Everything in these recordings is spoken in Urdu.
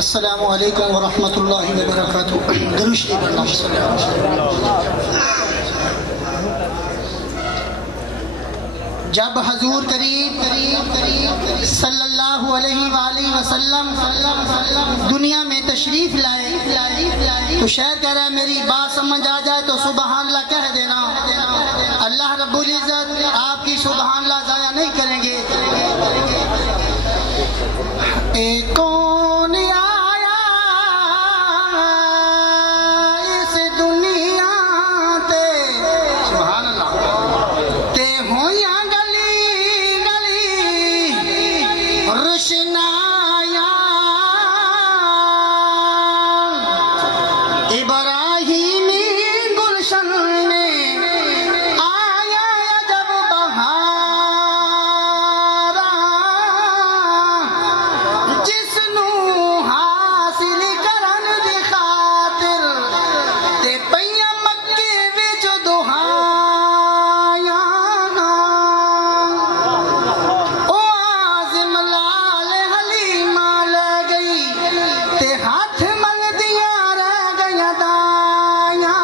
السلام علیکم ورحمۃ اللہ وبرکاتہ. درود شریف اللہ صلی اللہ علیہ وسلم. جب حضور قریب صلی اللہ علیہ وآلہ وسلم دنیا میں تشریف لائے تو شاید کہہ رہا ہے میری بات سمجھ آ جائے تو سبحان اللہ کہہ دینا. اللہ رب العزت آپ کی سبحان اللہ ضائع نہیں کریں گے. اے کون آیا اس دنیا تے سبحان اللہ تے ہویاں گلی گلی روشنایا ابراہیمی گلشن میں آیا جب بہار جس نو حاصل کرن دی خاطر تے پئیاں مکے وچ دہائیاں او عازم لال حلیمہ لے گئی تے ہاتھ ملدیاں رہ گئیاں دائیاں.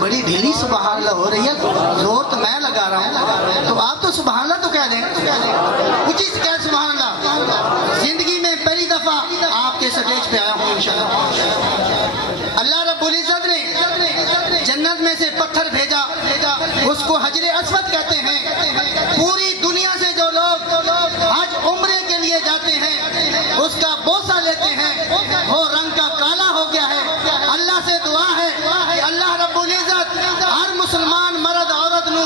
بڑی ڈھیلی سبحان اللہ ہو رہی ہے. زور تو میں لگا رہا ہوں تو آپ تو سبحان اللہ تو کہہ دیں. کچھ ہی کہہ سبحان اللہ. زندگی میں پہلی دفعہ آپ کے سٹیج پہ آیا ہوں انشاءاللہ. اللہ رب العزت نے جنت میں سے پتھر بھیجا. اس کو حجر اسود کہتے ہیں. پوری دنیا سے جو لوگ حج عمرے کے لیے جاتے ہیں اس کا بوسہ لیتے ہیں. وہ رنگ کا کالا ہو گیا ہے. اللہ سے دعا ہے کہ اللہ رب العزت ہر مسلمان مرد عورت نو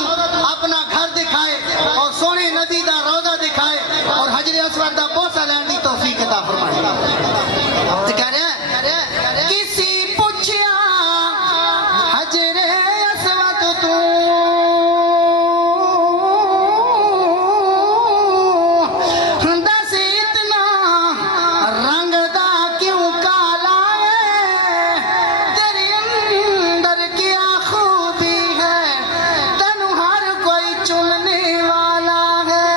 اپنا گھر دکھائے اور سونے نبی دا روزہ دکھائے اور حجر اسود دا بوسہ لین دی توفیق عطا فرمائے. تو کہہ رہے ہیں کسی پوچھیا حجر اسود تو دس اتنا رنگ دا کیوں کالا ہے تیرے اندر کیا خوبی ہے تینو ہر کوئی چننے والا ہے.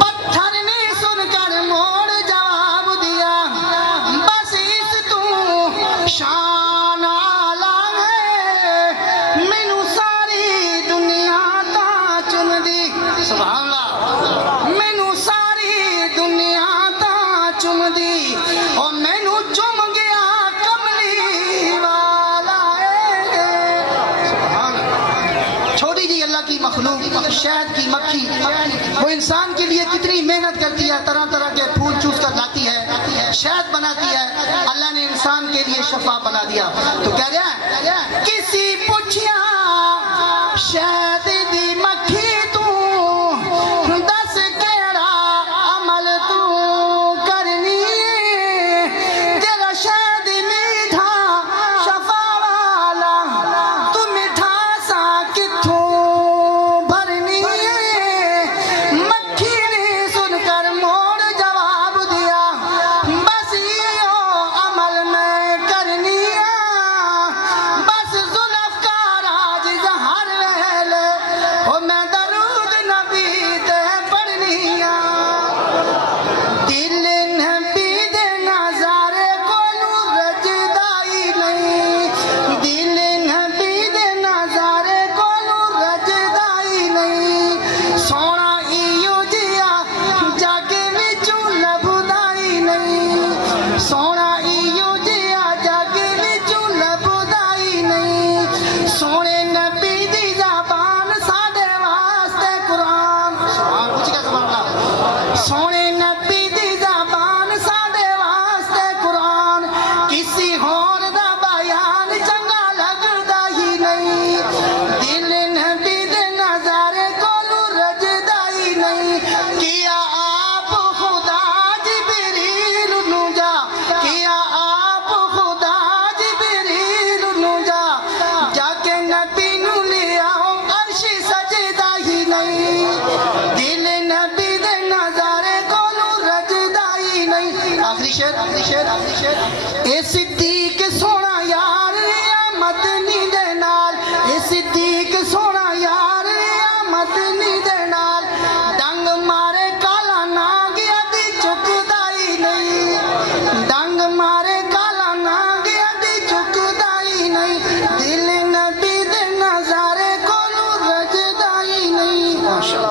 پتھر نے سن کر موڑ جواب دیا بس اس تو شان آلہ ہے مینو ساری دنیا تا چن دی. سبحان اللہ. مینو ساری دنیا تا چن دی اور مینو چم گیا کملی والا ہے. سبحان اللہ. چھوٹی جی اللہ کی مخلوق شہد کی مکھی وہ انسان کے لیے کتنی محنت کرتی ہے. طرح طرح کے پھول چوس کر لاتی ہے شہد بناتی ہے. اللہ نے انسان کے لیے شفا بنا دیا. تو کہہ رہے ہیں کسی پوچھیا شہد دی مکھی تو دس کیڑا عمل تو کرنی تیرا شہد میٹھا شفا والا تو میٹھا سا کتھوں بھرنی. مکھی نے سن کر موڑ جواب دیا بس یہ عمل میں کرنی بس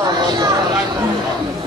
اللہ